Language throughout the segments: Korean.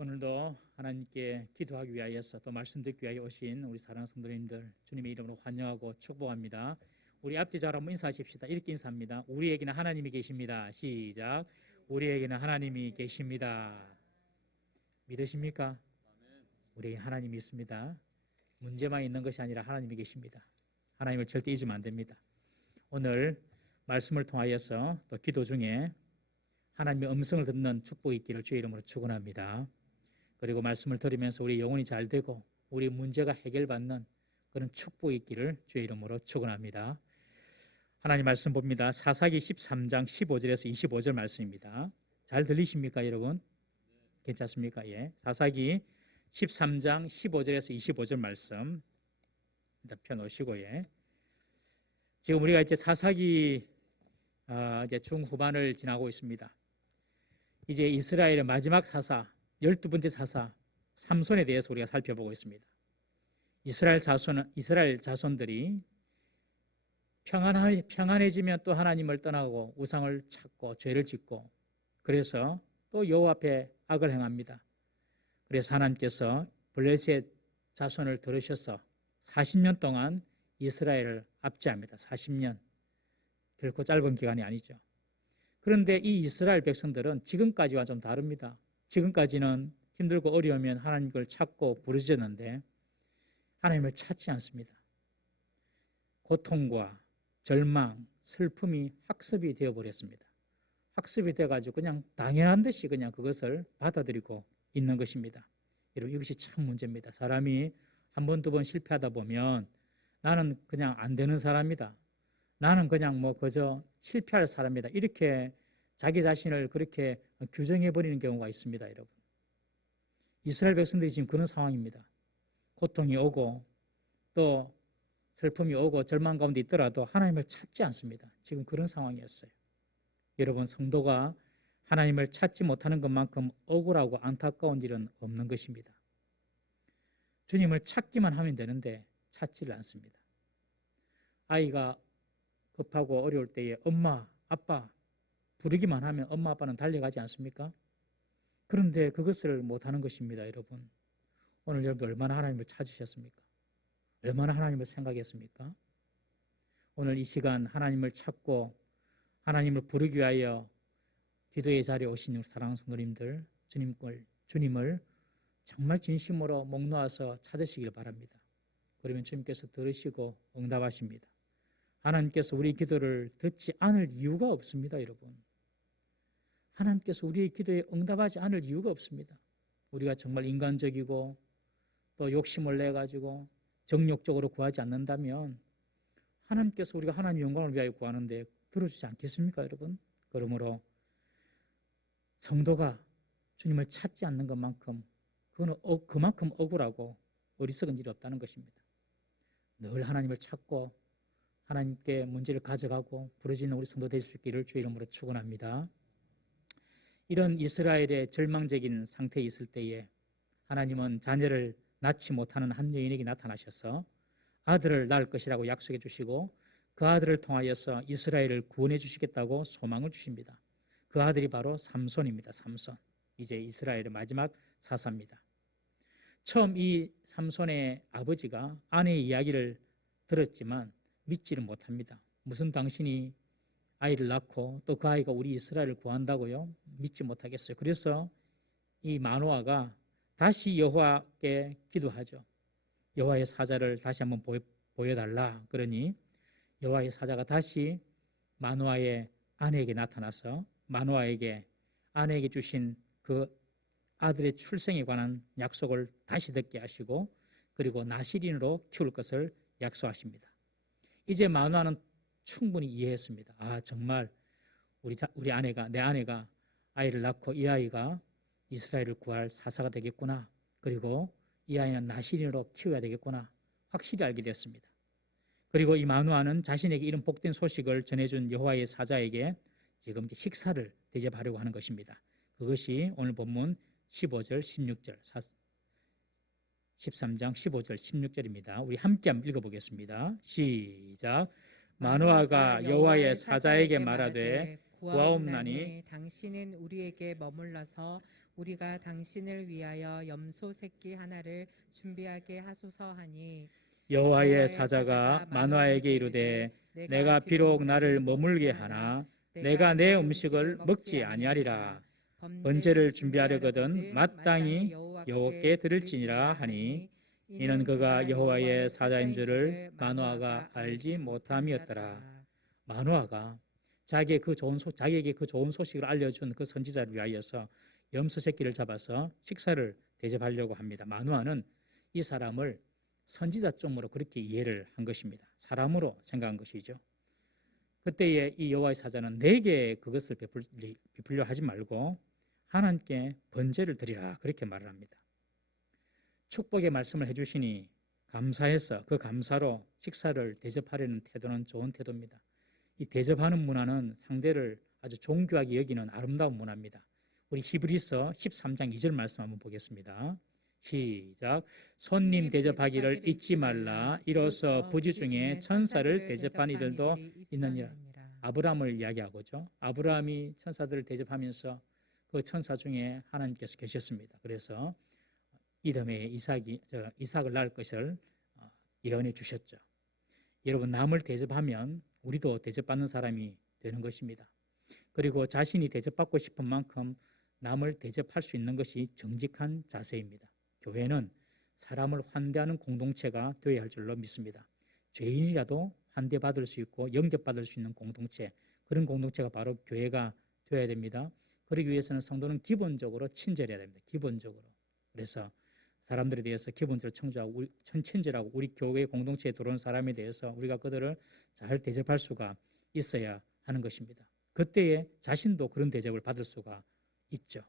오늘도 하나님께 기도하기 위하여서 또 말씀 듣기 위하여 오신 우리 사랑하는 성도님들 주님의 이름으로 환영하고 축복합니다. 우리 앞뒤 잘 한번 인사하십시다. 이렇게 인사합니다. 우리에게는 하나님이 계십니다. 시작. 우리에게는 하나님이 계십니다. 믿으십니까? 우리에게 하나님이 있습니다. 문제만 있는 것이 아니라 하나님이 계십니다. 하나님을 절대 잊으면 안 됩니다. 오늘 말씀을 통하여서 또 기도 중에 하나님의 음성을 듣는 축복이 있기를 주의 이름으로 축원합니다. 그리고 말씀을 들으면서 우리 영혼이 잘 되고 우리 문제가 해결받는 그런 축복이 있기를 주의 이름으로 축원합니다. 하나님 말씀 봅니다. 사사기 13장 15절에서 25절 말씀입니다. 잘 들리십니까 여러분? 괜찮습니까? 예. 사사기 13장 15절에서 25절 말씀 일단 펴놓으시고 예. 지금 우리가 이제 사사기 이제 중후반을 지나고 있습니다. 이제 이스라엘의 마지막 사사 12번째 사사 삼손에 대해서 우리가 살펴보고 있습니다. 이스라엘 자손들이 평안해지면 또 하나님을 떠나고 우상을 찾고 죄를 짓고 그래서 또 여호와 앞에 악을 행합니다. 그래서 하나님께서 블레셋 자손을 들으셔서 40년 동안 이스라엘을 압제합니다. 40년. 결코 짧은 기간이 아니죠. 그런데 이 이스라엘 백성들은 지금까지와 좀 다릅니다. 지금까지는 힘들고 어려우면 하나님을 찾고 부르짖었는데 하나님을 찾지 않습니다. 고통과 절망, 슬픔이 학습이 되어버렸습니다. 학습이 돼가지고 그냥 당연한 듯이 그냥 그것을 받아들이고 있는 것입니다. 여러분 이것이 참 문제입니다. 사람이 한 번, 두 번 실패하다 보면 나는 그냥 안 되는 사람이다. 나는 그냥 그저 실패할 사람이다. 이렇게 자기 자신을 그렇게 규정해버리는 경우가 있습니다, 여러분. 이스라엘 백성들이 지금 그런 상황입니다. 고통이 오고 또 슬픔이 오고 절망 가운데 있더라도 하나님을 찾지 않습니다. 지금 그런 상황이었어요. 여러분, 성도가 하나님을 찾지 못하는 것만큼 억울하고 안타까운 일은 없는 것입니다. 주님을 찾기만 하면 되는데 찾지를 않습니다. 아이가 급하고 어려울 때에 엄마, 아빠 부르기만 하면 엄마, 아빠는 달려가지 않습니까? 그런데 그것을 못하는 것입니다, 여러분. 오늘 여러분 얼마나 하나님을 찾으셨습니까? 얼마나 하나님을 생각했습니까? 오늘 이 시간 하나님을 찾고 하나님을 부르기 위하여 기도의 자리에 오신 사랑하는 성도님들 주님을 정말 진심으로 목 놓아서 찾으시길 바랍니다. 그러면 주님께서 들으시고 응답하십니다. 하나님께서 우리 기도를 듣지 않을 이유가 없습니다, 여러분. 하나님께서 우리의 기도에 응답하지 않을 이유가 없습니다. 우리가 정말 인간적이고 또 욕심을 내가지고 정욕적으로 구하지 않는다면 하나님께서 우리가 하나님의 영광을 위하여 구하는데 들어주지 않겠습니까, 여러분? 그러므로 성도가 주님을 찾지 않는 것만큼 그만큼 억울하고 어리석은 일이 없다는 것입니다. 늘 하나님을 찾고 하나님께 문제를 가져가고 부르짖는 우리 성도 될 수 있기를 주의 이름으로 축원합니다. 이런 이스라엘의 절망적인 상태에 있을 때에 하나님은 자녀를 낳지 못하는 한 여인에게 나타나셔서 아들을 낳을 것이라고 약속해 주시고 그 아들을 통하여서 이스라엘을 구원해 주시겠다고 소망을 주십니다. 그 아들이 바로 삼손입니다. 삼손. 이제 이스라엘의 마지막 사사입니다. 처음 이 삼손의 아버지가 아내의 이야기를 들었지만 믿지를 못합니다. 무슨 당신이 아이를 낳고 또 그 아이가 우리 이스라엘을 구한다고요? 믿지 못하겠어요. 그래서 이 마노아가 다시 여호와께 기도하죠. 여호와의 사자를 다시 한번 보여달라. 그러니 여호와의 사자가 다시 마노아의 아내에게 나타나서 마노아에게 아내에게 주신 그 아들의 출생에 관한 약속을 다시 듣게 하시고 그리고 나실인으로 키울 것을 약속하십니다. 이제 마노아는 충분히 이해했습니다. 아, 정말 우리 아내가 내 아내가 아이를 낳고 이 아이가 이스라엘을 구할 사사가 되겠구나. 그리고 이 아이는 나실인으로 키워야 되겠구나. 확실히 알게 되었습니다. 그리고 이 마노아는 자신에게 이런 복된 소식을 전해준 여호와의 사자에게 지금 식사를 대접하려고 하는 것입니다. 그것이 오늘 본문 15절, 16절, 13장 15절, 16절입니다. 우리 함께 한번 읽어보겠습니다. 시작. 마노아가 여호와의 사자에게 말하되 구하옵나니 당신은 우리에게 머물러서 우리가 당신을 위하여 염소 새끼 하나를 준비하게 하소서 하니 여호와의 사자가 마노아에게 이르되 내가 비록 나를 머물게 하나 내가 내 음식을 먹지 아니하리라. 번제를 준비하려거든 마땅히 여호와께 드릴지니라 하니 이는 그가 여호와의 사자인 줄을 마노아가 알지 못함이었더라. 마노아가 자기에게 그 좋은 소식을 알려준 그 선지자를 위하여서 염소 새끼를 잡아서 식사를 대접하려고 합니다. 마노아는 이 사람을 선지자 쪽으로 그렇게 이해를 한 것입니다. 사람으로 생각한 것이죠. 그때에 이 여호와의 사자는 내게 그것을 베풀려 하지 말고 하나님께 번제를 드리라 그렇게 말을 합니다. 축복의 말씀을 해주시니 감사해서 그 감사로 식사를 대접하려는 태도는 좋은 태도입니다. 이 대접하는 문화는 상대를 아주 존귀하게 여기는 아름다운 문화입니다. 우리 히브리서 13장 2절 말씀 한번 보겠습니다. 시작. 손님 대접하기를 잊지 말라. 이로써 부지 중에 천사를 대접한 이들도 있느니라. 아브라함을 이야기하고죠. 아브라함이 천사들을 대접하면서 그 천사 중에 하나님께서 계셨습니다. 그래서 이듬해 이삭을 낳을 것을 예언해 주셨죠. 여러분, 남을 대접하면 우리도 대접받는 사람이 되는 것입니다. 그리고 자신이 대접받고 싶은 만큼 남을 대접할 수 있는 것이 정직한 자세입니다. 교회는 사람을 환대하는 공동체가 되어야 할 줄로 믿습니다. 죄인이라도 환대받을 수 있고 영접받을 수 있는 공동체, 그런 공동체가 바로 교회가 되어야 됩니다. 그러기 위해서는 성도는 기본적으로 친절해야 됩니다. 기본적으로. 그래서 사람들에 대해서 기본적으로 친절하고 우리 교회 공동체에 들어온 사람에 대해서 우리가 그들을 잘 대접할 수가 있어야 하는 것입니다. 그때에 자신도 그런 대접을 받을 수가 있죠.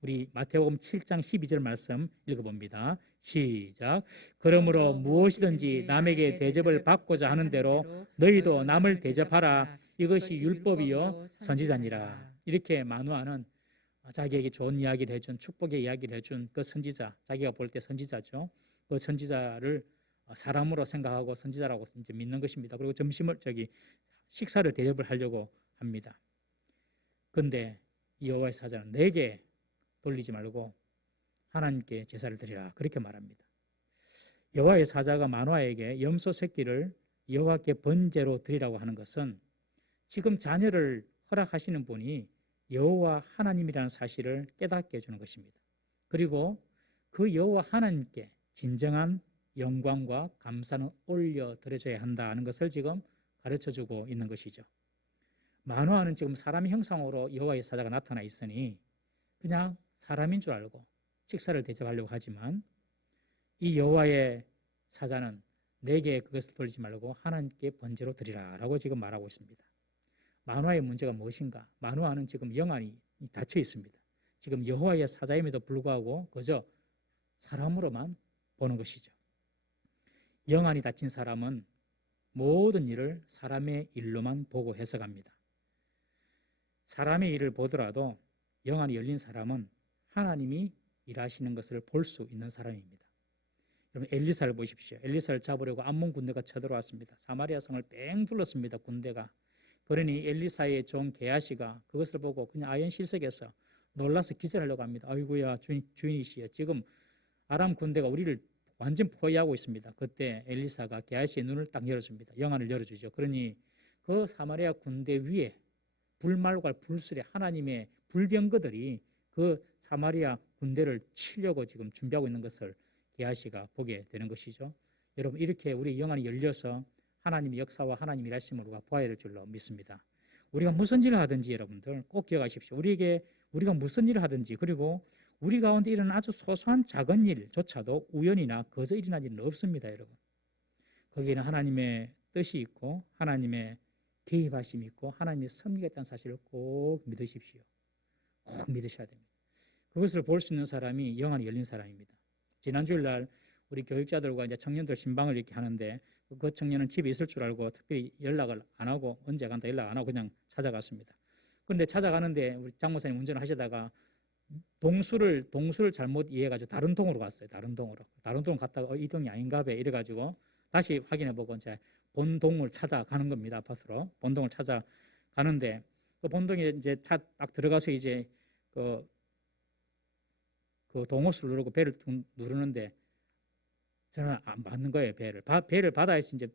우리 마태복음 7장 12절 말씀 읽어봅니다. 시작. 그러므로 무엇이든지 남에게 대접을 받고자 하는 대로 너희도 남을 대접하라. 이것이 율법이요 선지자니라. 이렇게 마노아는 자기에게 좋은 이야기를 해준, 축복의 이야기를 해준 그 선지자, 자기가 볼 때 선지자죠. 그 선지자를 사람으로 생각하고 선지자라고 이제 믿는 것입니다. 그리고 식사를 대접을 하려고 합니다. 그런데 여호와의 사자는 내게 돌리지 말고 하나님께 제사를 드리라 그렇게 말합니다. 여호와의 사자가 마노아에게 염소 새끼를 여호와께 번제로 드리라고 하는 것은 지금 자녀를 허락하시는 분이 여호와 하나님이라는 사실을 깨닫게 해주는 것입니다. 그리고 그 여호와 하나님께 진정한 영광과 감사는 올려드려져야 한다는 것을 지금 가르쳐주고 있는 것이죠. 마노아는 지금 사람의 형상으로 여호와의 사자가 나타나 있으니 그냥 사람인 줄 알고 식사를 대접하려고 하지만 이 여호와의 사자는 내게 그것을 돌리지 말고 하나님께 번제로 드리라라고 지금 말하고 있습니다. 마노아의 문제가 무엇인가? 마노아는 지금 영안이 닫혀 있습니다. 지금 여호와의 사자임에도 불구하고 그저 사람으로만 보는 것이죠. 영안이 닫힌 사람은 모든 일을 사람의 일로만 보고 해석합니다. 사람의 일을 보더라도 영안이 열린 사람은 하나님이 일하시는 것을 볼 수 있는 사람입니다. 여러분, 엘리사를 보십시오. 엘리사를 잡으려고 암몬 군대가 쳐들어왔습니다. 사마리아 성을 뺑 둘렀습니다. 군대가. 그러니 엘리사의 종 게하시가 그것을 보고 그냥 아연실색해서 놀라서 기절하려고 합니다. 아이고야, 주인이시여, 지금 아람 군대가 우리를 완전 포위하고 있습니다. 그때 엘리사가 게하시의 눈을 딱 열어줍니다. 영안을 열어주죠. 그러니 그 사마리아 군대 위에 불말과 불술의 하나님의 불병거들이 그 사마리아 군대를 치려고 지금 준비하고 있는 것을 게하시가 보게 되는 것이죠. 여러분, 이렇게 우리 영안이 열려서 하나님의 역사와 하나님의 일하심을 우리가 보아야 될 줄로 믿습니다. 우리가 무슨 일을 하든지 여러분들 꼭 기억하십시오. 우리가 무슨 일을 하든지, 그리고 우리 가운데 일어나는 아주 소소한 작은 일조차도 우연이나 거저 일어난 일은 없습니다. 여러분, 거기에는 하나님의 뜻이 있고 하나님의 개입하심이 있고 하나님의 섭리가 있다는 사실을 꼭 믿으십시오. 꼭 믿으셔야 됩니다. 그것을 볼 수 있는 사람이 영안이 열린 사람입니다. 지난 주일날 우리 교육자들과 이제 청년들 신방을 이렇게 하는데 그 청년은 집에 있을 줄 알고 특별히 연락을 안 하고 언제 간다 연락 안 하고 그냥 찾아갔습니다. 그런데 찾아가는데 우리 장모사님 운전을 하시다가 동수를 잘못 이해해가지고 다른 동으로 갔어요. 다른 동으로 갔다가 이 동이 아닌가 봐 이래가지고 다시 확인해보고 이제 본동을 찾아가는 겁니다. 아파트로 본동을 찾아가는데 그 본동에 이제 차 딱 들어가서 이제 그 그 동호수를 누르고 배를 툭 누르는데 저는 안 받는 거예요. 배를 받아야지 이제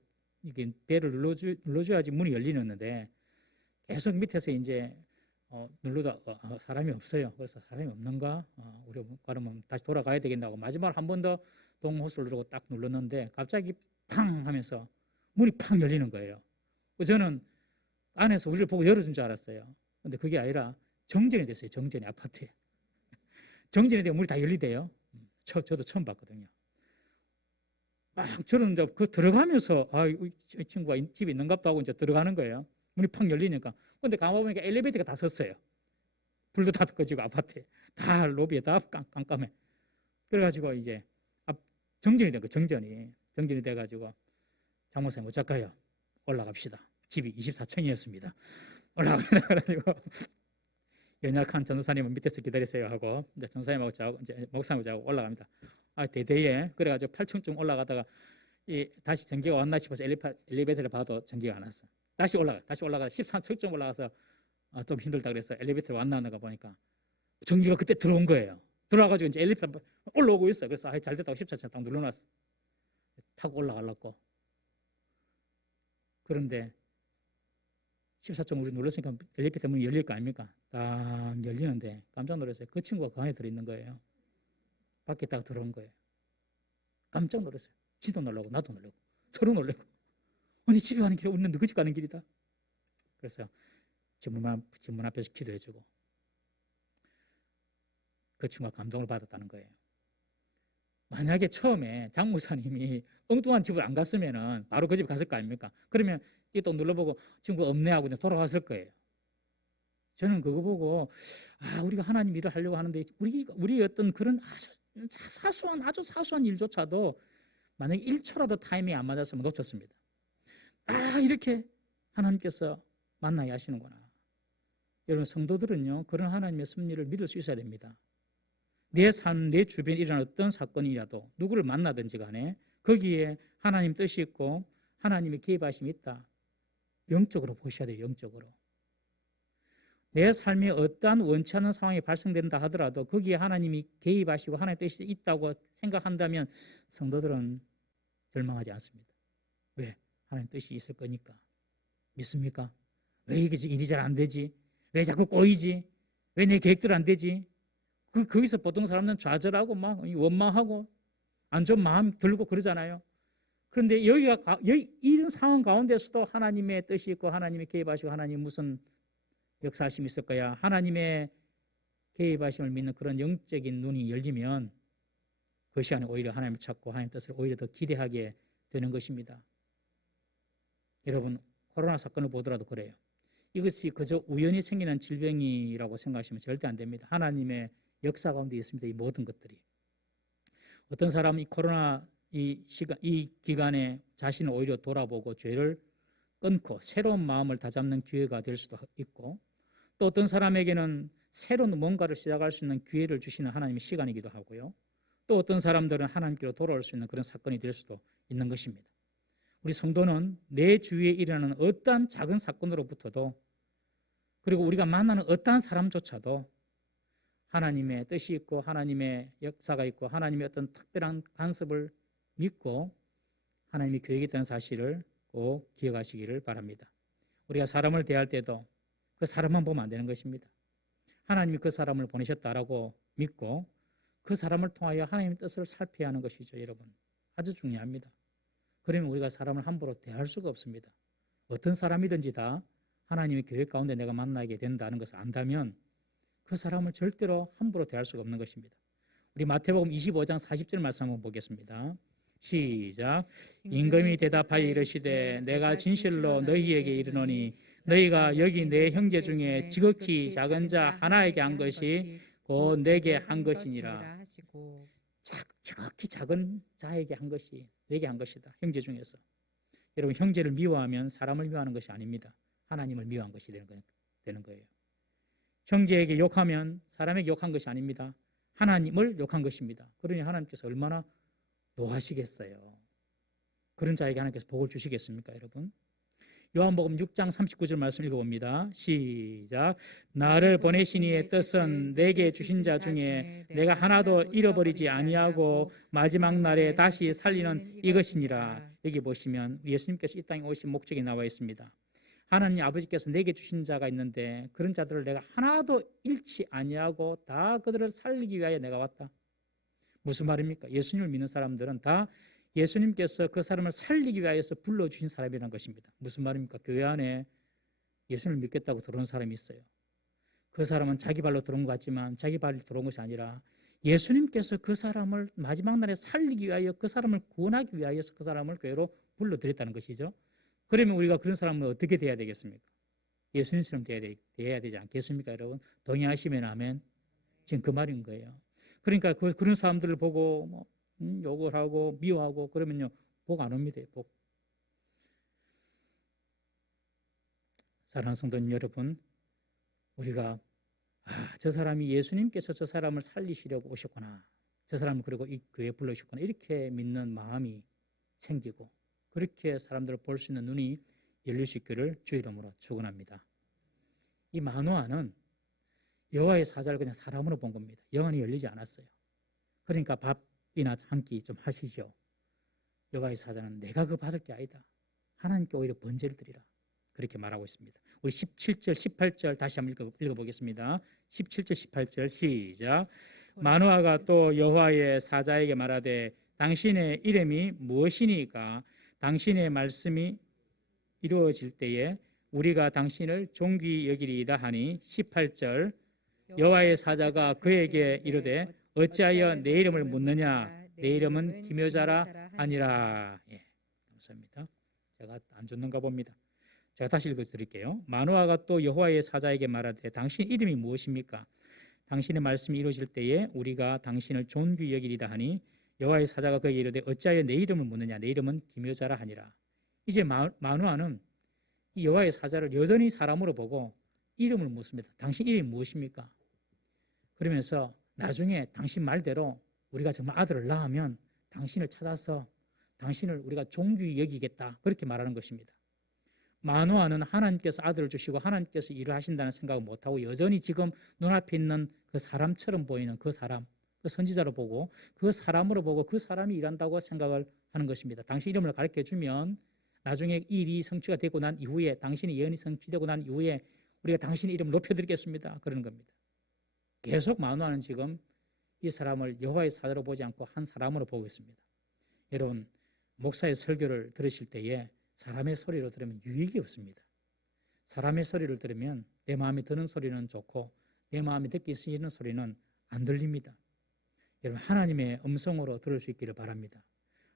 이게 배를 눌러줘야지 문이 열리는데 계속 밑에서 이제 눌러도 사람이 없어요. 그래서 사람이 없는가? 우리 그러면 다시 돌아가야 되겠다고 마지막 한 번 더 동호수를 누르고 딱 눌렀는데 갑자기 팡 하면서 문이 팡 열리는 거예요. 저는 안에서 우리를 보고 열어준 줄 알았어요. 근데 그게 아니라 정전이 됐어요. 정전이 아파트에. 정전이 되고 문이 다 열리대요. 저도 처음 봤거든요. 막 저는 이제 그 들어가면서 이 친구가 집에 있는갑다 하고 이제 들어가는 거예요. 문이 팍 열리니까. 근데 가만 보니까 엘리베이터가 다 섰어요. 불도 다 꺼지고 아파트에 다 로비에 다 깜깜해. 그래가지고 이제 정전이 된 거, 정전이 돼가지고 장모님 어쩔까요? 올라갑시다. 집이 24층이었습니다. 올라갑니다. 그래가지고 연약한 전도사님은 밑에서 기다리세요 하고 이제 전사님하고 저하고 이제 목사님하고 저하고 올라갑니다. 대대에 그래가지고 8층쯤 올라가다가 다시 전기가 왔나 싶어서 엘리베이터를 봐도 전기가 안 왔어. 다시 올라가 13층쯤 올라가서 좀 힘들다 그래서 엘리베이터 왔나 하는가 보니까 전기가 그때 들어온 거예요. 들어와가지고 이제 엘리베이터 올라오고 있어. 그래서 잘 됐다고 14층 딱 눌러놨어. 타고 올라가려고. 그런데 14층 우리 눌렀으니까 엘리베이터 문이 열릴 거 아닙니까? 딱 열리는데 깜짝 놀랐어요. 그 친구가 그 안에 들어있는 거예요. 밖에 딱 들어온 거예요. 깜짝 놀랐어요. 지도 놀라고 나도 놀라고 서로 놀라고. 아니 집에 가는 길이 우리는 너희 집 가는 길이다. 그래서 집문 앞에서 기도해주고 그 친구가 감동을 받았다는 거예요. 만약에 처음에 장 목사님이 엉뚱한 집을 안 갔으면은 바로 그 집 갔을 거 아닙니까? 그러면 또 눌러보고 친구 없네 하고 그냥 돌아갔을 거예요. 저는 그거 보고 우리가 하나님 일을 하려고 하는데 우리 어떤 그런 아주 사소한 일조차도 만약에 1초라도 타이밍이 안 맞았으면 놓쳤습니다. 이렇게 하나님께서 만나게 하시는구나. 여러분 성도들은요 그런 하나님의 섭리를 믿을 수 있어야 됩니다. 내 삶, 내 주변에 일어난 어떤 사건이라도 누구를 만나든지 간에 거기에 하나님 뜻이 있고 하나님의 개입하심이 있다. 영적으로 보셔야 돼요. 영적으로. 내 삶에 어떠한 원치 않는 상황이 발생된다 하더라도 거기에 하나님이 개입하시고 하나님의 뜻이 있다고 생각한다면 성도들은 절망하지 않습니다. 왜? 하나님 뜻이 있을 거니까. 믿습니까? 왜 이게 일이 잘 안 되지? 왜 자꾸 꼬이지? 왜 내 계획대로 안 되지? 거기서 보통 사람들은 좌절하고 막 원망하고 안 좋은 마음 들고 그러잖아요. 그런데 이런 상황 가운데서도 하나님의 뜻이 있고 하나님이 개입하시고 하나님 무슨 역사하심이 있을 거야. 하나님의 개입하심을 믿는 그런 영적인 눈이 열리면 그 시간에 오히려 하나님을 찾고 하나님 뜻을 오히려 더 기대하게 되는 것입니다. 여러분 코로나 사건을 보더라도 그래요. 이것이 그저 우연히 생기는 질병이라고 생각하시면 절대 안 됩니다. 하나님의 역사 가운데 있습니다. 이 모든 것들이. 어떤 사람은 이 코로나 이 기간에 자신을 오히려 돌아보고 죄를 끊고 새로운 마음을 다잡는 기회가 될 수도 있고 또 어떤 사람에게는 새로운 뭔가를 시작할 수 있는 기회를 주시는 하나님의 시간이기도 하고요. 또 어떤 사람들은 하나님께로 돌아올 수 있는 그런 사건이 될 수도 있는 것입니다. 우리 성도는 내 주위에 일어나는 어떠한 작은 사건으로부터도 그리고 우리가 만나는 어떠한 사람조차도 하나님의 뜻이 있고 하나님의 역사가 있고 하나님의 어떤 특별한 간섭을 믿고 하나님이 계획이 있다는 사실을 꼭 기억하시기를 바랍니다. 우리가 사람을 대할 때도 그 사람만 보면 안 되는 것입니다. 하나님이 그 사람을 보내셨다라고 믿고 그 사람을 통하여 하나님의 뜻을 살펴야 하는 것이죠. 여러분 아주 중요합니다. 그러면 우리가 사람을 함부로 대할 수가 없습니다. 어떤 사람이든지 다 하나님의 계획 가운데 내가 만나게 된다는 것을 안다면 그 사람을 절대로 함부로 대할 수가 없는 것입니다. 우리 마태복음 25장 40절 말씀 한번 보겠습니다. 시작. 임금이 대답하여 이르시되 내가 진실로 너희에게 이르노니 너희가 여기 내 형제 중에 지극히 작은 자 하나에게 한 것이 곧 내게 한 것이니라. 지극히 작은 자에게 한 것이 내게 한 것이다. 형제 중에서. 여러분 형제를 미워하면 사람을 미워하는 것이 아닙니다. 하나님을 미워한 것이 되는 거예요. 형제에게 욕하면 사람에게 욕한 것이 아닙니다. 하나님을 욕한 것입니다. 그러니 하나님께서 얼마나 노하시겠어요. 그런 자에게 하나님께서 복을 주시겠습니까, 여러분? 요한복음 6장 39절 말씀 읽어봅니다. 시작. 나를 보내신 이의 뜻은 내게 주신 자 중에 내가 하나도 잃어버리지 아니하고 마지막 날에 다시 살리는 이것이니라. 여기 보시면 예수님께서 이 땅에 오신 목적이 나와 있습니다. 하나님 아버지께서 내게 주신 자가 있는데 그런 자들을 내가 하나도 잃지 아니하고 다 그들을 살리기 위하여 내가 왔다. 무슨 말입니까? 예수님을 믿는 사람들은 다 예수님께서 그 사람을 살리기 위하여서 불러주신 사람이라는 것입니다. 무슨 말입니까? 교회 안에 예수님을 믿겠다고 들어온 사람이 있어요. 그 사람은 자기 발로 들어온 것 같지만 자기 발로 들어온 것이 아니라 예수님께서 그 사람을 마지막 날에 살리기 위하여 그 사람을 구원하기 위하여서 그 사람을 교회로 불러들였다는 것이죠. 그러면 우리가 그런 사람은 어떻게 돼야 되겠습니까? 예수님처럼 돼야 되지 않겠습니까? 여러분 동의하시면 아멘. 지금 그 말인 거예요. 그러니까 그런 사람들을 보고 뭐 욕을 하고 미워하고 그러면요 복 안 옵니다. 복. 사랑하는 성도님 여러분, 우리가 저 사람이 예수님께서 저 사람을 살리시려고 오셨구나, 저 사람을 그리고 이 교회에 불러주셨구나, 이렇게 믿는 마음이 생기고 그렇게 사람들을 볼 수 있는 눈이 열릴 수 있기를 주의 이름으로 축원합니다. 이 마노아는 여호와의 사자를 그냥 사람으로 본 겁니다. 영안이 열리지 않았어요. 그러니까 밥이나 한 끼 좀 하시죠. 여호와의 사자는 내가 그 받을 게 아니다. 하나님께 오히려 번제를 드리라. 그렇게 말하고 있습니다. 우리 17절, 18절 다시 한번 읽어보겠습니다. 17절, 18절 시작. 마노아가 또 여호와의 사자에게 말하되 당신의 이름이 무엇이니까 당신의 말씀이 이루어질 때에 우리가 당신을 존귀 여기리이다 하니 18절 여호와의 사자가 그에게 이르되 어찌하여 내 이름을 묻느냐 내 이름은 기묘자라 하니라. 예, 감사합니다. 제가 안 줬는가 봅니다. 제가 다시 읽어드릴게요. 마노아가 또 여호와의 사자에게 말하되 당신 이름이 무엇입니까? 당신의 말씀이 이루어질 때에 우리가 당신을 존귀 여기리다 하니 여호와의 사자가 그에게 이르되 어찌하여 내 이름을 묻느냐 내 이름은 기묘자라 하니라. 이제 마노아는 이 여호와의 사자를 여전히 사람으로 보고 이름을 묻습니다. 당신 이름이 무엇입니까? 그러면서 나중에 당신 말대로 우리가 정말 아들을 낳으면 당신을 찾아서 당신을 우리가 존귀 여기겠다 그렇게 말하는 것입니다. 마노아는 하나님께서 아들을 주시고 하나님께서 일을 하신다는 생각을 못하고 여전히 지금 눈앞에 있는 그 사람처럼 보이는 그 사람, 그 선지자로 보고 그 사람으로 보고 그 사람이 일한다고 생각을 하는 것입니다. 당신 이름을 가르쳐주면 나중에 이 일이 성취가 되고 난 이후에 당신의 예언이 성취되고 난 이후에 우리가 당신의 이름을 높여드리겠습니다. 그러는 겁니다. 계속 마노아는 지금 이 사람을 여호와의 사자로 보지 않고 한 사람으로 보고 있습니다. 여러분 목사의 설교를 들으실 때에 사람의 소리로 들으면 유익이 없습니다. 사람의 소리를 들으면 내 마음에 드는 소리는 좋고 내 마음에 듣기 싫은 소리는 안 들립니다. 여러분 하나님의 음성으로 들을 수 있기를 바랍니다.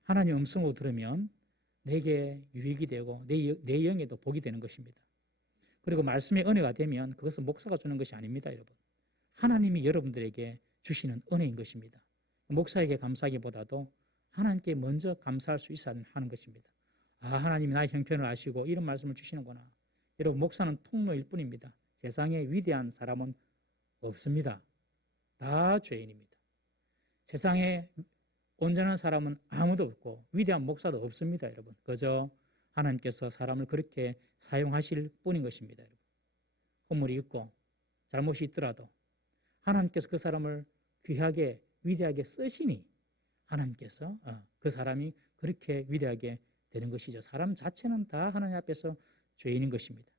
하나님의 음성으로 들으면 내게 유익이 되고 내 영에도 복이 되는 것입니다. 그리고 말씀의 은혜가 되면 그것은 목사가 주는 것이 아닙니다. 여러분 하나님이 여러분들에게 주시는 은혜인 것입니다. 목사에게 감사하기보다도 하나님께 먼저 감사할 수 있어야 하는 것입니다. 하나님이 나의 형편을 아시고 이런 말씀을 주시는구나. 여러분 목사는 통로일 뿐입니다. 세상에 위대한 사람은 없습니다. 다 죄인입니다. 세상에 온전한 사람은 아무도 없고 위대한 목사도 없습니다. 여러분 그저 하나님께서 사람을 그렇게 사용하실 뿐인 것입니다. 여러분 허물이 있고 잘못이 있더라도 하나님께서 그 사람을 귀하게 위대하게 쓰시니 하나님께서 그 사람이 그렇게 위대하게 되는 것이죠. 사람 자체는 다 하나님 앞에서 죄인인 것입니다.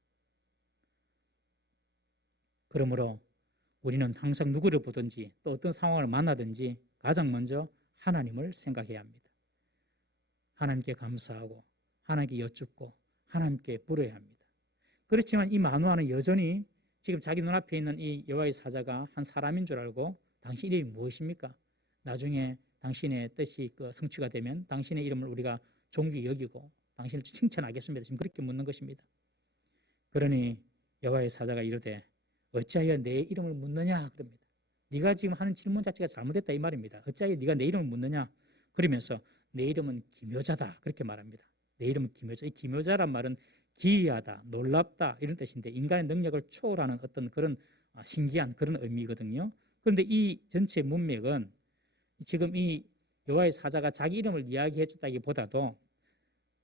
그러므로 우리는 항상 누구를 보든지 또 어떤 상황을 만나든지 가장 먼저 하나님을 생각해야 합니다. 하나님께 감사하고 하나님께 여쭙고 하나님께 부르어야 합니다. 그렇지만 이 마노아는 여전히 지금 자기 눈앞에 있는 이 여호와의 사자가 한 사람인 줄 알고 당신 이름이 무엇입니까? 나중에 당신의 뜻이 성취가 되면 당신의 이름을 우리가 존귀 여기고 당신을 칭찬하겠습니다. 지금 그렇게 묻는 것입니다. 그러니 여호와의 사자가 이르되 어찌하여 내 이름을 묻느냐 그럽니다. 네가 지금 하는 질문 자체가 잘못됐다 이 말입니다. 어찌하여 네가 내 이름을 묻느냐 그러면서 내 이름은 기묘자다 그렇게 말합니다. 내 이름은 기묘자. 이 기묘자란 말은 기이하다, 놀랍다 이런 뜻인데 인간의 능력을 초월하는 어떤 그런 신기한 그런 의미거든요. 그런데 이 전체 문맥은 지금 이 여호와의 사자가 자기 이름을 이야기해 줬다기보다도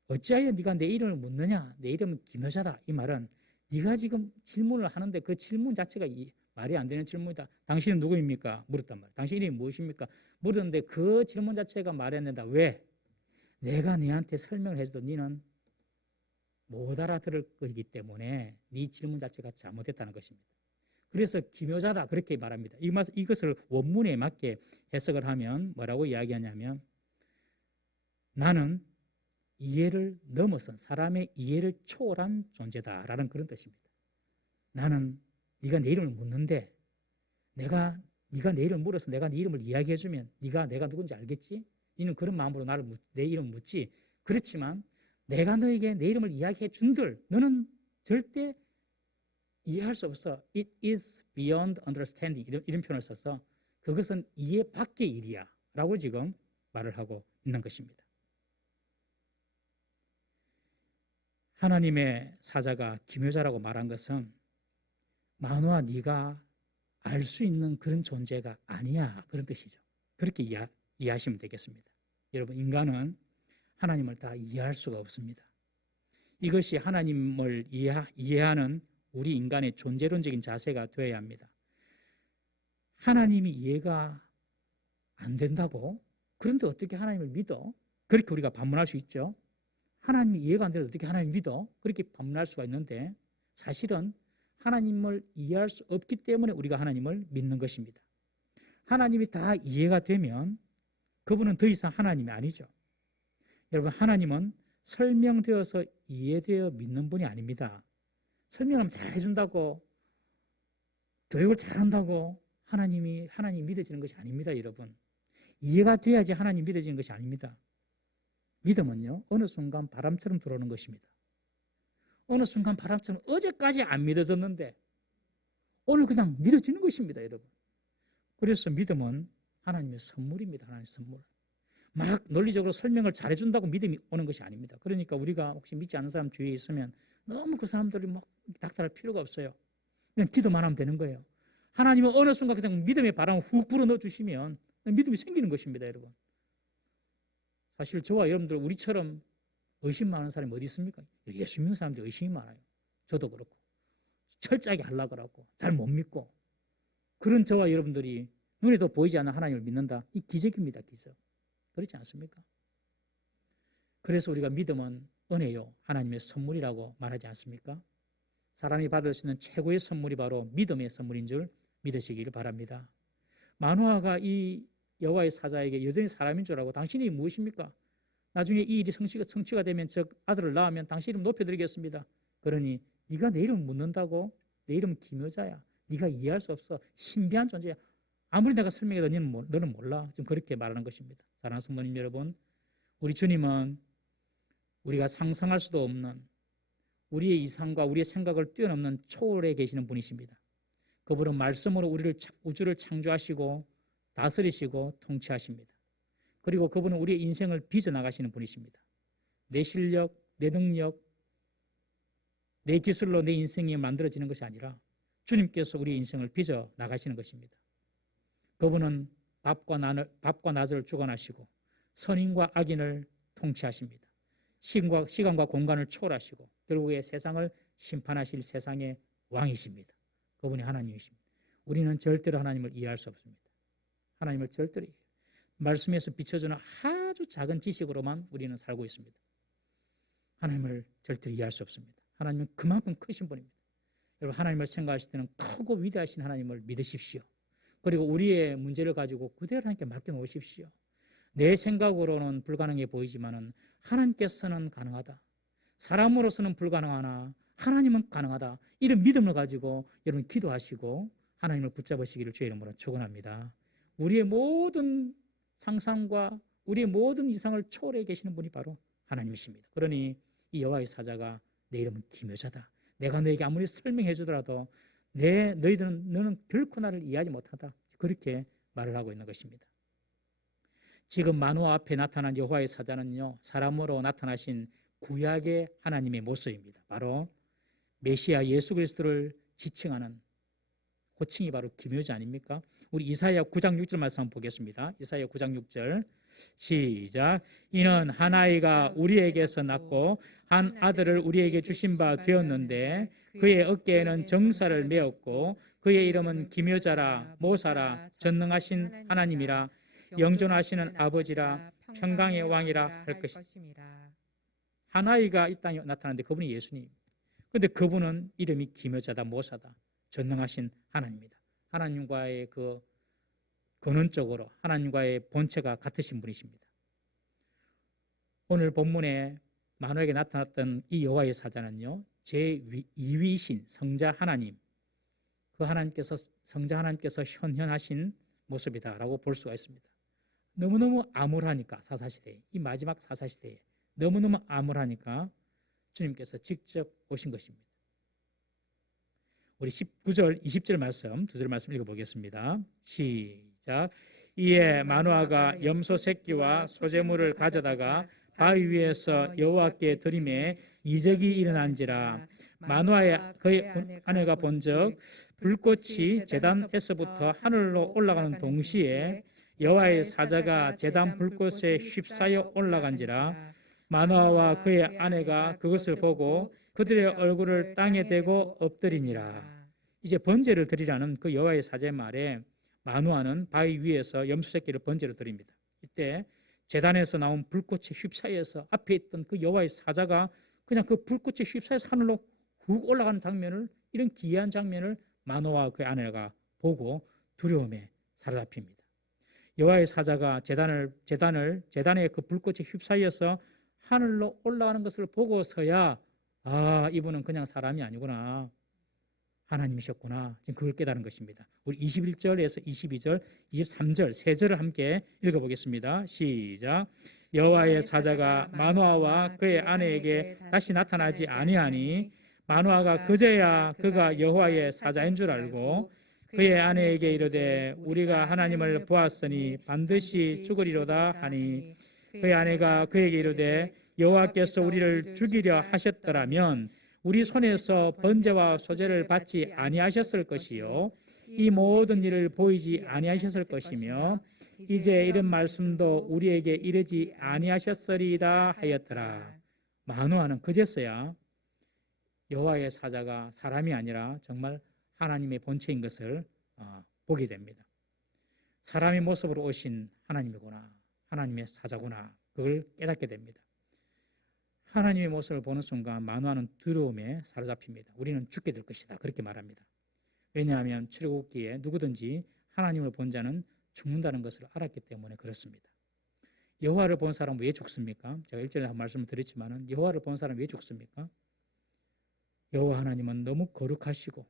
어찌하여 네가 내 이름을 묻느냐? 내 이름은 기묘자다. 이 말은 네가 지금 질문을 하는데 그 질문 자체가 말이 안 되는 질문이다. 당신은 누구입니까? 물었단 말이야. 당신 이름이 무엇입니까? 물었는데 그 질문 자체가 말이 안 된다. 왜? 내가 너한테 설명을 해줘도 너는 못 알아들을 거기 때문에 네 질문 자체가 잘못됐다는 것입니다. 그래서 기묘자다 그렇게 말합니다. 이것을 원문에 맞게 해석을 하면 뭐라고 이야기하냐면 나는 이해를 넘어선 사람의 이해를 초월한 존재다라는 그런 뜻입니다. 나는 네가 내 이름을 묻는데 네가 내 이름을 물어서 내가 네 이름을 이야기해주면 내가 누군지 알겠지? 너는 그런 마음으로 내 이름을 묻지. 그렇지만 내가 너에게 내 이름을 이야기해 준들 너는 절대 이해할 수 없어. It is beyond understanding. 이런 표현을 써서 그것은 이해 밖의 일이야 라고 지금 말을 하고 있는 것입니다. 하나님의 사자가 기묘자라고 말한 것은 마노아 네가 알 수 있는 그런 존재가 아니야 그런 뜻이죠. 그렇게 이해하시면 되겠습니다. 여러분 인간은 하나님을 다 이해할 수가 없습니다. 이것이 하나님을 이해하는 우리 인간의 존재론적인 자세가 되어야 합니다. 하나님이 이해가 안 된다고? 그런데 어떻게 하나님을 믿어? 그렇게 우리가 반문할 수 있죠. 하나님이 이해가 안 되는데 어떻게 하나님을 믿어? 그렇게 반문할 수가 있는데 사실은 하나님을 이해할 수 없기 때문에 우리가 하나님을 믿는 것입니다. 하나님이 다 이해가 되면 그분은 더 이상 하나님이 아니죠. 여러분 하나님은 설명되어서 이해되어 믿는 분이 아닙니다. 설명하면 잘 해준다고 교육을 잘한다고 하나님 믿어지는 것이 아닙니다. 여러분 이해가 돼야지 하나님 믿어지는 것이 아닙니다. 믿음은요 어느 순간 바람처럼 들어오는 것입니다. 어느 순간 바람처럼 어제까지 안 믿어졌는데 오늘 그냥 믿어지는 것입니다. 여러분 그래서 믿음은 하나님의 선물입니다. 하나님의 선물. 막 논리적으로 설명을 잘해준다고 믿음이 오는 것이 아닙니다. 그러니까 우리가 혹시 믿지 않는 사람 주위에 있으면 너무 그 사람들이 막 닥달할 필요가 없어요. 그냥 기도만 하면 되는 거예요. 하나님은 어느 순간 그냥 믿음의 바람을 훅 불어넣어주시면 믿음이 생기는 것입니다. 여러분 사실 저와 여러분들 우리처럼 의심 많은 사람이 어디 있습니까? 예수 믿는 사람들이 의심이 많아요. 저도 그렇고 철저하게 하려고 하고 잘 못 믿고 그런 저와 여러분들이 눈에도 보이지 않는 하나님을 믿는다. 이 기적입니다. 기적. 그렇지 않습니까? 그래서 우리가 믿음은 은혜요 하나님의 선물이라고 말하지 않습니까? 사람이 받을 수 있는 최고의 선물이 바로 믿음의 선물인 줄 믿으시기를 바랍니다. 마노아가 이 여호와의 사자에게 여전히 사람인 줄 알고 당신이 무엇입니까? 나중에 이 일이 성취가 되면 저 아들을 낳으면 당신 이름 높여드리겠습니다. 그러니 네가 내 이름을 묻는다고? 내 이름은 기묘자야. 네가 이해할 수 없어. 신비한 존재야. 아무리 내가 설명해도 너는 몰라. 지금 그렇게 말하는 것입니다. 사랑하는 성도님 여러분, 우리 주님은 우리가 상상할 수도 없는 우리의 이상과 우리의 생각을 뛰어넘는 초월해 계시는 분이십니다. 그분은 말씀으로 우주를 창조하시고 다스리시고 통치하십니다. 그리고 그분은 우리의 인생을 빚어나가시는 분이십니다. 내 실력, 내 능력, 내 기술로 내 인생이 만들어지는 것이 아니라 주님께서 우리 인생을 빚어나가시는 것입니다. 그분은 밥과 낮을 주관하시고 선인과 악인을 통치하십니다. 시간과 공간을 초월하시고 결국에 세상을 심판하실 세상의 왕이십니다. 그분이 하나님이십니다. 우리는 절대로 하나님을 이해할 수 없습니다. 하나님을 절대로 말씀에서 비춰주는 아주 작은 지식으로만 우리는 살고 있습니다. 하나님을 절대로 이해할 수 없습니다. 하나님은 그만큼 크신 분입니다. 여러분 하나님을 생각하실 때는 크고 위대하신 하나님을 믿으십시오. 그리고 우리의 문제를 가지고 그대로 하나님께 맡겨놓으십시오. 내 생각으로는 불가능해 보이지만 하나님께서는 가능하다. 사람으로서는 불가능하나 하나님은 가능하다. 이런 믿음을 가지고 여러분 기도하시고 하나님을 붙잡으시기를 주의 이름으로 축원합니다. 우리의 모든 상상과 우리의 모든 이상을 초월해 계시는 분이 바로 하나님이십니다. 그러니 이 여호와의 사자가 내 이름은 기묘자다. 내가 너에게 아무리 설명해 주더라도 너는 결코 나를 이해하지 못하다. 그렇게 말을 하고 있는 것입니다. 지금 마노아 앞에 나타난 여호와의 사자는요, 사람으로 나타나신 구약의 하나님의 모습입니다. 바로 메시아 예수 그리스도를 지칭하는 호칭이 바로 기묘자 아닙니까? 우리 이사야 9장 6절 말씀 한번 보겠습니다. 이사야 9장 6절 시작. 이는 한 아이가 우리에게서 낳고 한 아들을 우리에게 주신 바 되었는데 그의 어깨에는 정사를 메었고 그의 이름은 기묘자라 모사라 전능하신 하나님이라 영존하시는 아버지라 평강의 왕이라 할 것이라. 한 아이가 이 땅에 나타났는데 그분이 예수님. 그런데 그분은 이름이 기묘자다 모사다 전능하신 하나님이다. 하나님과의 그 근원적으로 하나님과의 본체가 같으신 분이십니다. 오늘 본문에 마노에게 나타났던 이 여호와의 사자는요, 제2위신 성자 하나님, 그 하나님께서 성자 하나님께서 현현하신 모습이다라고 볼 수가 있습니다. 너무너무 암울하니까 사사시대에, 이 마지막 사사시대에 너무너무 암울하니까 주님께서 직접 오신 것입니다. 우리 19절, 20절 말씀, 두 절 말씀 읽어보겠습니다. 시작. 이에 마노아가 염소 새끼와 소재물을 가져다가 바위 위에서 여호와께 드리매 이적이 일어난지라. 마노아의 그의 아내가 본즉 불꽃이 제단에서부터 하늘로 올라가는 동시에 여호와의 사자가 제단 불꽃에 휩싸여 올라간지라. 마노아와 그의 아내가 그것을 보고 그들의 얼굴을 땅에 대고 엎드리니라. 이제 번제를 드리라는 그 여호와의 사자의 말에 마노아는 바위 위에서 염소 새끼를 번제로 드립니다. 이때 제단에서 나온 불꽃에 휩싸여서 앞에 있던 그 여호와의 사자가 그냥 그 불꽃에 휩싸여서 하늘로 훅 올라가는 장면을, 이런 기이한 장면을 마노아와 그의 아내가 보고 두려움에 사로잡힙니다. 여호와의 사자가 제단의 그 불꽃에 휩싸여서 하늘로 올라가는 것을 보고서야 이분은 그냥 사람이 아니구나, 하나님이셨구나, 지금 그걸 깨달은 것입니다. 우리 21절에서 22절, 23절 세 절을 함께 읽어보겠습니다. 시작. 여호와의 사자가 마노아와 그의 아내에게 다시 나타나지 아니하니 마노아가 그제야 그가 여호와의 사자인 줄 알고 그의 아내에게 이르되 우리가 하나님을 보았으니 반드시 죽으리로다 하니 그의 아내가 그에게 이르되 여호와께서 우리를 죽이려 하셨더라면 우리 손에서 번제와 소제를 받지 아니하셨을 것이요 이 모든 일을 보이지 아니하셨을 것이며 이제 이런 말씀도 우리에게 이르지 아니하셨으리이다 하였더라. 마노아는 그제서야 여호와의 사자가 사람이 아니라 정말 하나님의 본체인 것을 보게 됩니다. 사람의 모습으로 오신 하나님이구나, 하나님의 사자구나, 그걸 깨닫게 됩니다. 하나님의 모습을 보는 순간 마노아는 두려움에 사로잡힙니다. 우리는 죽게 될 것이다, 그렇게 말합니다. 왜냐하면 출애굽기에 누구든지 하나님을 본 자는 죽는다는 것을 알았기 때문에 그렇습니다. 여호와를 본 사람은 왜 죽습니까? 제가 1절에 한 말씀을 드렸지만 여호와를 본 사람은 왜 죽습니까? 여호와 하나님은 너무 거룩하시고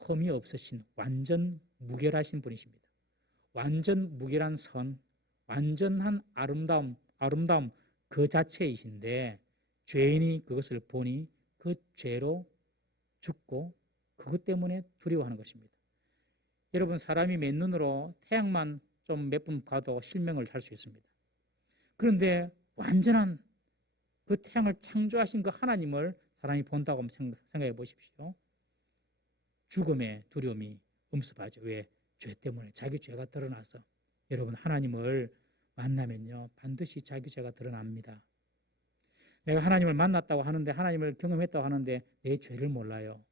흠이 없으신 완전 무결하신 분이십니다. 완전 무결한 선, 완전한 아름다움 그 자체이신데 죄인이 그것을 보니 그 죄로 죽고 그것 때문에 두려워하는 것입니다. 여러분, 사람이 맨눈으로 태양만 좀 몇 분 봐도 실명을 할 수 있습니다. 그런데 완전한 그 태양을 창조하신 그 하나님을 사람이 본다고 한번 생각해 보십시오. 죽음의 두려움이 음습하죠. 왜? 죄 때문에, 자기 죄가 드러나서. 여러분, 하나님을 만나면요 반드시 자기 죄가 드러납니다. 내가 하나님을 만났다고 하는데, 하나님을 경험했다고 하는데 내 죄를 몰라요.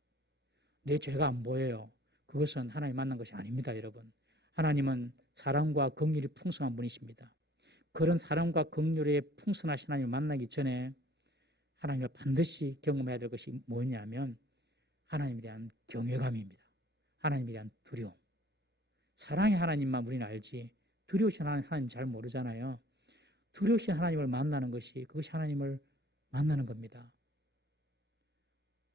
내 죄가 안 보여요. 그것은 하나님 만난 것이 아닙니다. 여러분, 하나님은 사랑과 긍휼이 풍성한 분이십니다. 그런 사랑과 긍휼에 풍성하신 하나님을 만나기 전에 하나님을 반드시 경험해야 될 것이 뭐냐면 하나님에 대한 경외감입니다. 하나님에 대한 두려움. 사랑의 하나님만 우리는 알지 두려우신 하나님 잘 모르잖아요. 두려우신 하나님을 만나는 것이, 그것이 하나님을 만나는 겁니다.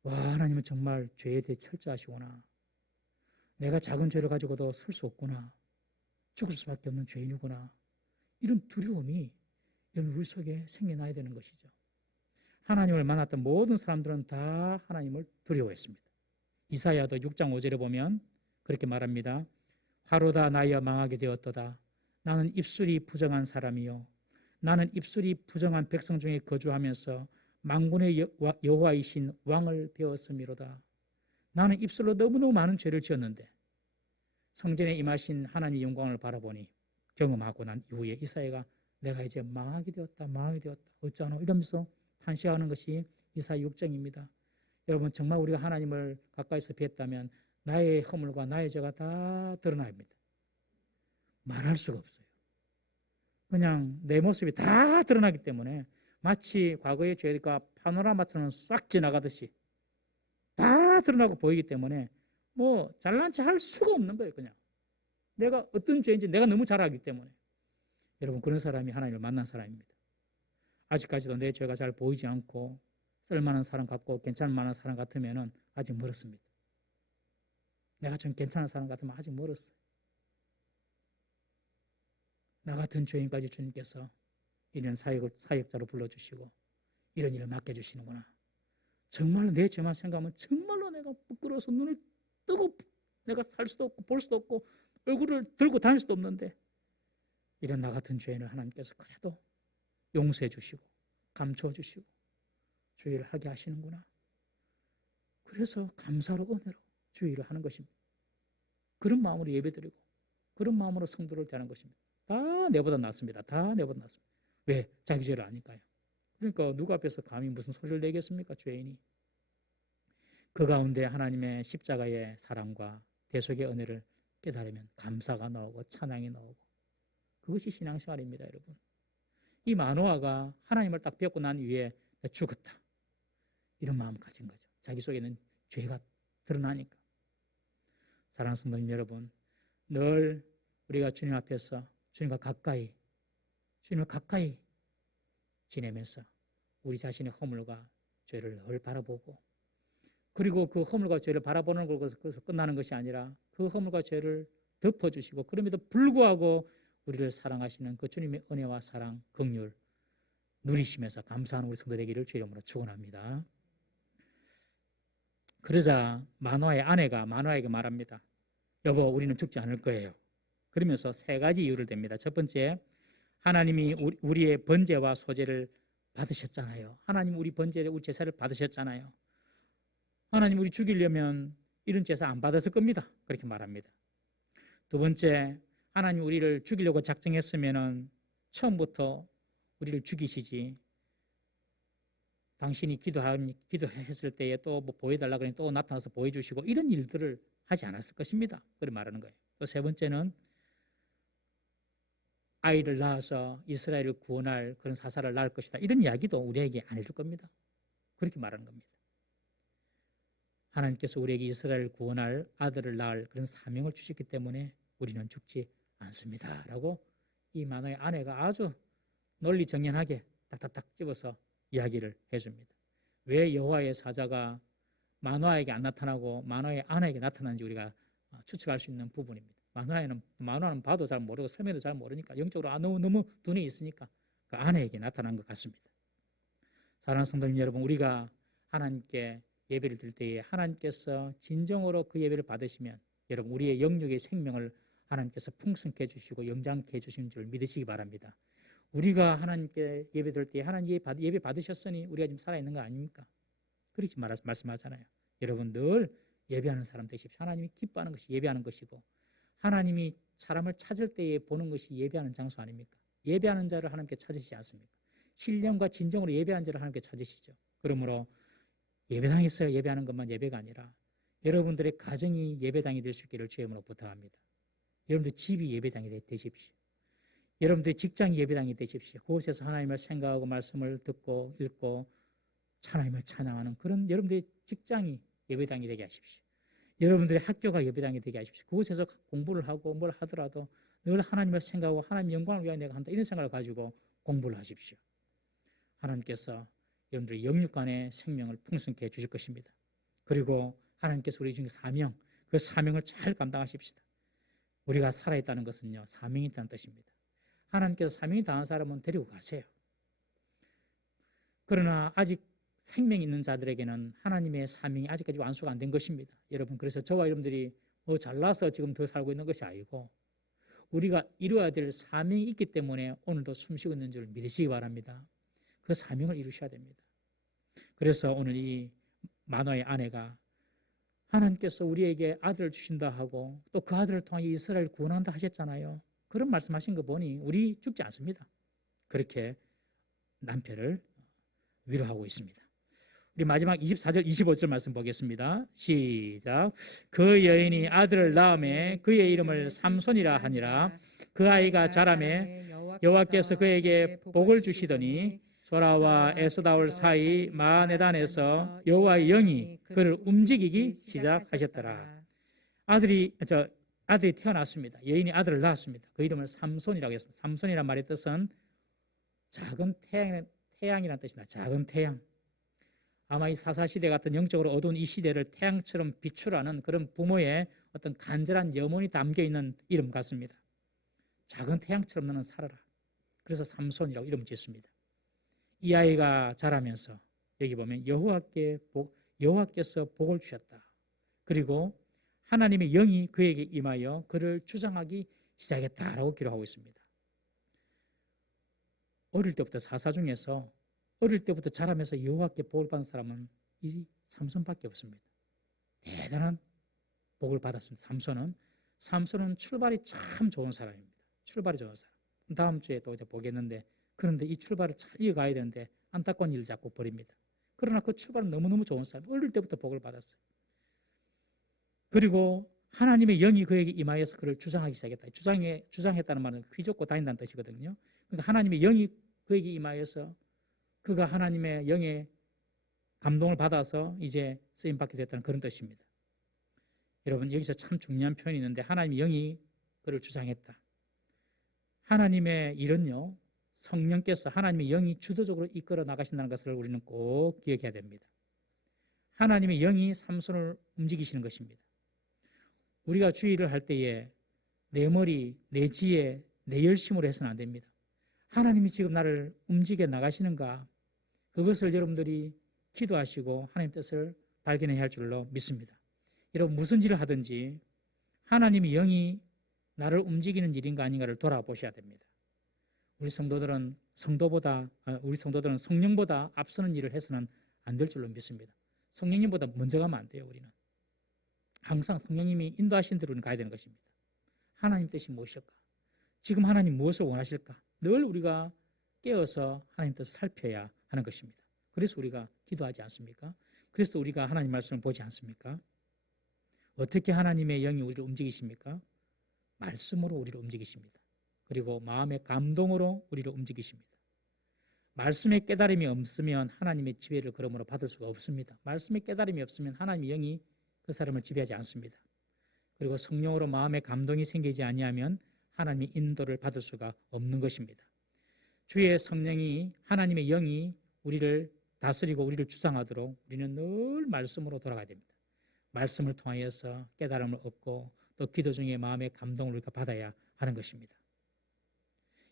와, 하나님은 정말 죄에 대해 철저하시구나. 내가 작은 죄를 가지고도 설 수 없구나. 죽을 수밖에 없는 죄인이구나. 이런 두려움이 우리 속에 생겨나야 되는 것이죠. 하나님을 만났던 모든 사람들은 다 하나님을 두려워했습니다. 이사야도 6장 5절에 보면 그렇게 말합니다. 화로다 나이여 망하게 되었도다. 나는 입술이 부정한 사람이요 나는 입술이 부정한 백성 중에 거주하면서 만군의 여호와이신 왕을 배웠음이로다. 나는 입술로 너무너무 많은 죄를 지었는데 성전에 임하신 하나님의 영광을 바라보니 경험하고 난 이후에 이사야가 내가 이제 망하게 되었다, 망하게 되었다, 어쩌노 이러면서 탄식하는 것이 이사야 6장입니다. 여러분 정말 우리가 하나님을 가까이서 뵀다면 나의 허물과 나의 죄가 다 드러납니다. 말할 수가 없어요. 그냥 내 모습이 다 드러나기 때문에 마치 과거의 죄가 파노라마처럼 싹 지나가듯이 다 드러나고 보이기 때문에 뭐 잘난 체 할 수가 없는 거예요. 그냥 내가 어떤 죄인지 내가 너무 잘 알기 때문에. 여러분 그런 사람이 하나님을 만난 사람입니다. 아직까지도 내 죄가 잘 보이지 않고 쓸만한 사람 같고 괜찮을 만한 사람 같으면 아직 멀었습니다. 내가 좀 괜찮은 사람 같으면 아직 멀었어요. 나 같은 죄인까지 주님께서 이런 사역자로 불러주시고 이런 일을 맡겨주시는구나. 정말로 내 죄만 생각하면 정말로 내가 부끄러워서 눈을 뜨고 내가 살 수도 없고 볼 수도 없고 얼굴을 들고 다닐 수도 없는데 이런 나 같은 죄인을 하나님께서 그래도 용서해 주시고 감추어 주시고 주의를 하게 하시는구나. 그래서 감사로 은혜로 주의를 하는 것입니다. 그런 마음으로 예배드리고 그런 마음으로 성도를 대하는 것입니다. 다 내보다 낫습니다. 다 내보다 낫습니다. 왜? 자기 죄를 아니까요. 그러니까 누구 앞에서 감히 무슨 소리를 내겠습니까? 죄인이. 그 가운데 하나님의 십자가의 사랑과 대속의 은혜를 깨달으면 감사가 나오고 찬양이 나오고 그것이 신앙생활입니다. 여러분. 이 마노아가 하나님을 딱 뵙고 난 이후에 죽었다. 이런 마음 가진 거죠. 자기 속에는 죄가 드러나니까. 사랑하는 성도님 여러분, 늘 우리가 주님 앞에서 주님을 가까이 지내면서 우리 자신의 허물과 죄를 늘 바라보고 그리고 그 허물과 죄를 바라보는 것에서 끝나는 것이 아니라 그 허물과 죄를 덮어주시고 그럼에도 불구하고 우리를 사랑하시는 그 주님의 은혜와 사랑, 긍휼 누리시면서 감사하는 우리 성도 되기를 주의 이름으로 축원합니다. 그러자 마노아의 아내가 마노아에게 말합니다. 여보, 우리는 죽지 않을 거예요. 그러면서 세 가지 이유를 댑니다. 첫 번째, 하나님이 우리의 번제와 소제를 받으셨잖아요. 하나님 우리 번제를 우리 제사를 받으셨잖아요. 하나님 우리 죽이려면 이런 제사 안 받았을 겁니다. 그렇게 말합니다. 두 번째, 하나님 우리를 죽이려고 작정했으면 처음부터 우리를 죽이시지. 당신이 기도했을 때에 또 뭐 보여달라고 하니 또 나타나서 보여주시고 이런 일들을 하지 않았을 것입니다. 그렇게 말하는 거예요. 또 세 번째는 아이를 낳아서 이스라엘을 구원할 그런 사사를 낳을 것이다. 이런 이야기도 우리에게 안 해줄 겁니다. 그렇게 말하는 겁니다. 하나님께서 우리에게 이스라엘을 구원할 아들을 낳을 그런 사명을 주셨기 때문에 우리는 죽지 않습니다. 라고 이 마노아의 아내가 아주 논리정연하게 딱딱딱 집어서 이야기를 해줍니다. 왜 여호와의 사자가 마노아에게 안 나타나고 마노아의 아내에게 나타나는지 우리가 추측할 수 있는 부분입니다. 마노아는 봐도 잘 모르고 설명도 잘 모르니까 영적으로 너무 눈에 있으니까 그 아내에게 나타난 것 같습니다. 사랑하는 성도님 여러분, 우리가 하나님께 예배를 드릴 때에 하나님께서 진정으로 그 예배를 받으시면 여러분 우리의 영육의 생명을 하나님께서 풍성케 해주시고 영장케 해주시는 줄 믿으시기 바랍니다. 우리가 하나님께 예배 드릴 때 하나님 예배 받으셨으니 우리가 지금 살아있는 거 아닙니까? 그렇게 말씀하잖아요. 여러분 늘 예배하는 사람 되십시오. 하나님이 기뻐하는 것이 예배하는 것이고 하나님이 사람을 찾을 때에 보는 것이 예배하는 장소 아닙니까? 예배하는 자를 하나님께 찾으시지 않습니까? 신령과 진정으로 예배하는 자를 하나님께 찾으시죠. 그러므로 예배당에서 예배하는 것만 예배가 아니라 여러분들의 가정이 예배당이 될 수 있기를 주의 이름으로 부탁합니다. 여러분들 집이 예배당이 되십시오. 여러분들의 직장이 예배당이 되십시오. 그곳에서 하나님을 생각하고 말씀을 듣고 읽고 하나님을 찬양하는 그런 여러분들의 직장이 예배당이 되게 하십시오. 여러분들의 학교가 예배당이 되게 하십시오. 그곳에서 공부를 하고 뭘 하더라도 늘 하나님을 생각하고 하나님 영광을 위하여 내가 한다 이런 생각을 가지고 공부를 하십시오. 하나님께서 여러분들의 영육간의 생명을 풍성케 해주실 것입니다. 그리고 하나님께서 우리 중에 사명, 그 사명을 잘 감당하십시다. 우리가 살아있다는 것은요 사명이 있다는 뜻입니다. 하나님께서 사명이 다한 사람은 데리고 가세요. 그러나 아직 생명이 있는 자들에게는 하나님의 사명이 아직까지 완수가 안 된 것입니다. 여러분 그래서 저와 여러분들이 잘나서 지금 더 살고 있는 것이 아니고 우리가 이루어야 될 사명이 있기 때문에 오늘도 숨쉬고 있는 줄 믿으시기 바랍니다. 그 사명을 이루셔야 됩니다. 그래서 오늘 이 마노아의 아내가 하나님께서 우리에게 아들을 주신다 하고 또 그 아들을 통해 이스라엘을 구원한다 하셨잖아요. 그런 말씀하신 거 보니 우리 죽지 않습니다. 그렇게 남편을 위로하고 있습니다. 우리 마지막 24절 25절 말씀 보겠습니다. 시작. 그 여인이 아들을 낳음에 그의 이름을 삼손이라 하니라. 그 아이가 자라매 여호와께서 그에게 복을 주시더니 소라와 에스다올 사이 마네단에서 여호와의 영이 그를 움직이기 시작하셨더라. 아들이 태어났습니다. 여인이 아들을 낳았습니다. 그 이름을 삼손이라고 했습니다. 삼손이란 말의 뜻은 작은 태양이라는 뜻입니다. 작은 태양. 아마 이 사사시대 같은 영적으로 어두운 이 시대를 태양처럼 비추라는 그런 부모의 어떤 간절한 염원이 담겨있는 이름 같습니다. 작은 태양처럼 너는 살아라. 그래서 삼손이라고 이름을 지었습니다. 이 아이가 자라면서 여기 보면 여호와께서 복을 주셨다. 그리고 하나님의 영이 그에게 임하여 그를 주장하기 시작했다라고 기록하고 있습니다. 어릴 때부터 사사 중에서 어릴 때부터 자라면서 여호와께 복을 받은 사람은 이 삼손밖에 없습니다. 대단한 복을 받았습니다. 삼손은 출발이 참 좋은 사람입니다. 출발이 좋은 사람. 다음 주에 또 이제 보겠는데, 그런데 이 출발을 잘 이어가야 되는데 안타까운 일을 자꾸 벌입니다. 그러나 그 출발은 너무너무 좋은 사람. 어릴 때부터 복을 받았어요. 그리고 하나님의 영이 그에게 임하여서 그를 주장하기 시작했다. 주장했다는 말은 휘젓고 다닌다는 뜻이거든요. 그러니까 하나님의 영이 그에게 임하여서 그가 하나님의 영의 감동을 받아서 이제 쓰임받게 됐다는 그런 뜻입니다. 여러분, 여기서 참 중요한 표현이 있는데, 하나님의 영이 그를 주장했다. 하나님의 일은요, 성령께서 하나님의 영이 주도적으로 이끌어 나가신다는 것을 우리는 꼭 기억해야 됩니다. 하나님의 영이 삼손을 움직이시는 것입니다. 우리가 주의를 할 때에 내 머리, 내 지혜, 내 열심으로 해서는 안 됩니다. 하나님이 지금 나를 움직여 나가시는가? 그것을 여러분들이 기도하시고 하나님 뜻을 발견해야 할 줄로 믿습니다. 여러분, 무슨 일을 하든지 하나님의 영이 나를 움직이는 일인가 아닌가를 돌아보셔야 됩니다. 우리 성도들은 성령보다 앞서는 일을 해서는 안 될 줄로 믿습니다. 성령님보다 먼저 가면 안 돼요. 우리는 항상 성령님이 인도하신 대로 가야 되는 것입니다. 하나님 뜻이 무엇일까? 지금 하나님 무엇을 원하실까? 늘 우리가 깨어서 하나님 뜻을 살펴야 하는 것입니다. 그래서 우리가 기도하지 않습니까? 그래서 우리가 하나님 말씀을 보지 않습니까? 어떻게 하나님의 영이 우리를 움직이십니까? 말씀으로 우리를 움직이십니다. 그리고 마음의 감동으로 우리를 움직이십니다. 말씀의 깨달음이 없으면 하나님의 지배를 그러므로 받을 수가 없습니다. 말씀의 깨달음이 없으면 하나님의 영이 그 사람을 지배하지 않습니다. 그리고 성령으로 마음의 감동이 생기지 아니하면 하나님의 인도를 받을 수가 없는 것입니다. 주의 성령이, 하나님의 영이 우리를 다스리고 우리를 주장하도록 우리는 늘 말씀으로 돌아가야 됩니다. 말씀을 통하여서 깨달음을 얻고 또 기도 중에 마음의 감동을 우리가 받아야 하는 것입니다.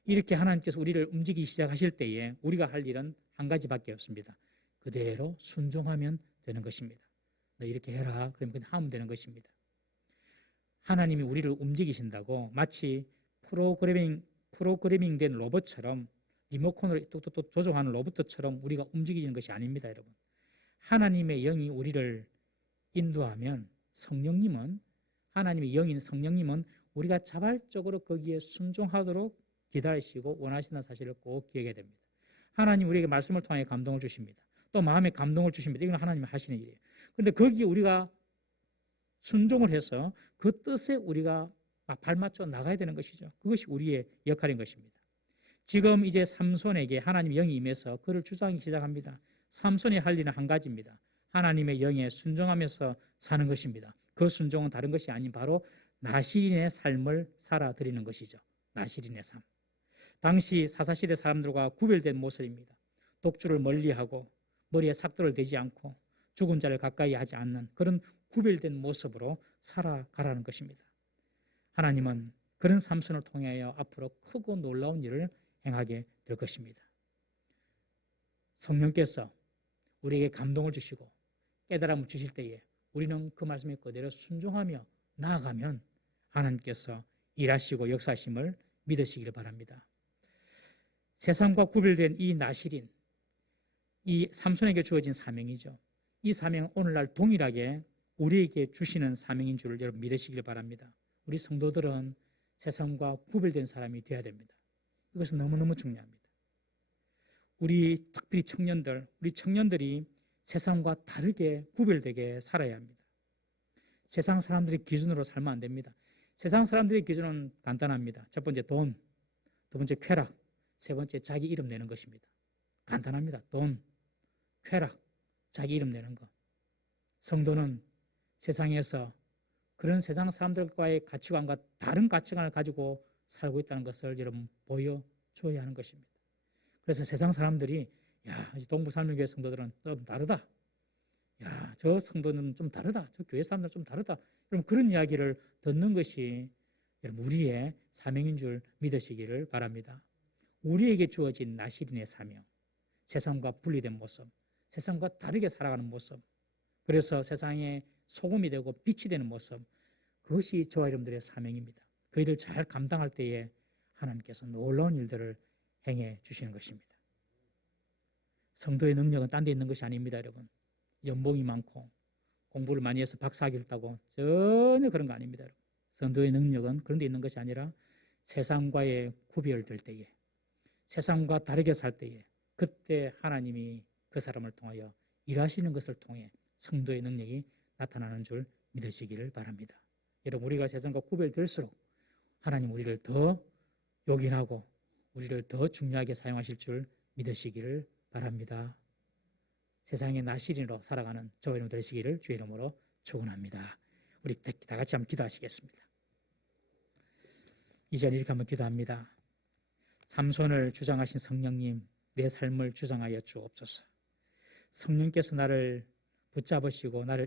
이렇게 하나님께서 우리를 움직이기 시작하실 때에 우리가 할 일은 한 가지밖에 없습니다. 그대로 순종하면 되는 것입니다. 너 이렇게 해라. 그러면 그냥 하면 되는 것입니다. 하나님이 우리를 움직이신다고 마치 프로그래밍된 로봇처럼 리모컨으로 또 조종하는 로봇처럼 우리가 움직이는 것이 아닙니다, 여러분. 하나님의 영이 우리를 인도하면 하나님의 영인 성령님은 우리가 자발적으로 거기에 순종하도록 기다리시고 원하시는 사실을 꼭 기억해야 됩니다. 하나님 우리에게 말씀을 통해 감동을 주십니다. 또 마음에 감동을 주십니다. 이건 하나님이 하시는 일이에요. 그런데 거기에 우리가 순종을 해서 그 뜻에 우리가 발맞춰 나가야 되는 것이죠. 그것이 우리의 역할인 것입니다. 지금 이제 삼손에게 하나님의 영이 임해서 그를 주장하기 시작합니다. 삼손이 할 일은 한 가지입니다. 하나님의 영에 순종하면서 사는 것입니다. 그 순종은 다른 것이 아닌 바로 나시린의 삶을 살아드리는 것이죠. 나시린의 삶. 당시 사사시대 사람들과 구별된 모습입니다. 독주를 멀리하고 머리에 삭도를 대지 않고 죽은 자를 가까이 하지 않는 그런 구별된 모습으로 살아가라는 것입니다. 하나님은 그런 삼손을 통하여 앞으로 크고 놀라운 일을 행하게 될 것입니다. 성령께서 우리에게 감동을 주시고 깨달음을 주실 때에 우리는 그 말씀에 그대로 순종하며 나아가면 하나님께서 일하시고 역사하심을 믿으시기를 바랍니다. 세상과 구별된 이 나시린, 이 삼손에게 주어진 사명이죠. 이 사명은 오늘날 동일하게 우리에게 주시는 사명인 줄을 여러분 믿으시길 바랍니다. 우리 성도들은 세상과 구별된 사람이 되어야 됩니다. 이것은 너무너무 중요합니다. 우리 특별히 우리 청년들이 세상과 다르게 구별되게 살아야 합니다. 세상 사람들의 기준으로 살면 안 됩니다. 세상 사람들의 기준은 간단합니다. 첫 번째 돈, 두 번째 쾌락, 세 번째 자기 이름 내는 것입니다. 간단합니다. 돈, 쾌락, 자기 이름 내는 것. 성도는 세상에서 그런 세상 사람들과의 가치관과 다른 가치관을 가지고 살고 있다는 것을 여러분 보여줘야 하는 것입니다. 그래서 세상 사람들이 야, 동부살면교회 성도들은 좀 다르다. 야, 저 성도는 좀 다르다. 저 교회 사람들은 좀 다르다. 여러분 그런 이야기를 듣는 것이 여러분 우리의 사명인 줄 믿으시기를 바랍니다. 우리에게 주어진 나시린의 사명, 세상과 분리된 모습, 세상과 다르게 살아가는 모습, 그래서 세상에 소금이 되고 빛이 되는 모습, 그것이 저와 여러분들의 사명입니다. 그 일을 잘 감당할 때에 하나님께서 놀라운 일들을 행해 주시는 것입니다. 성도의 능력은 딴 데 있는 것이 아닙니다, 여러분. 연봉이 많고 공부를 많이 해서 박사학위를 따고 전혀 그런 거 아닙니다, 여러분. 성도의 능력은 그런 데 있는 것이 아니라 세상과의 구별될 때에, 세상과 다르게 살 때에, 그때 하나님이 그 사람을 통하여 일하시는 것을 통해 성도의 능력이 나타나는 줄 믿으시기를 바랍니다. 여러분 우리가 세상과 구별될수록 하나님 우리를 더 요긴하고 우리를 더 중요하게 사용하실 줄 믿으시기를 바랍니다. 세상의 나시린으로 살아가는 저와 여러분 되시기를 주의 이름으로 축원합니다. 우리 다 같이 한번 기도하시겠습니다. 이제 이렇게 한번 기도합니다. 삼손을 주장하신 성령님, 내 삶을 주장하여 주옵소서. 성령께서 나를 붙잡으시고 나를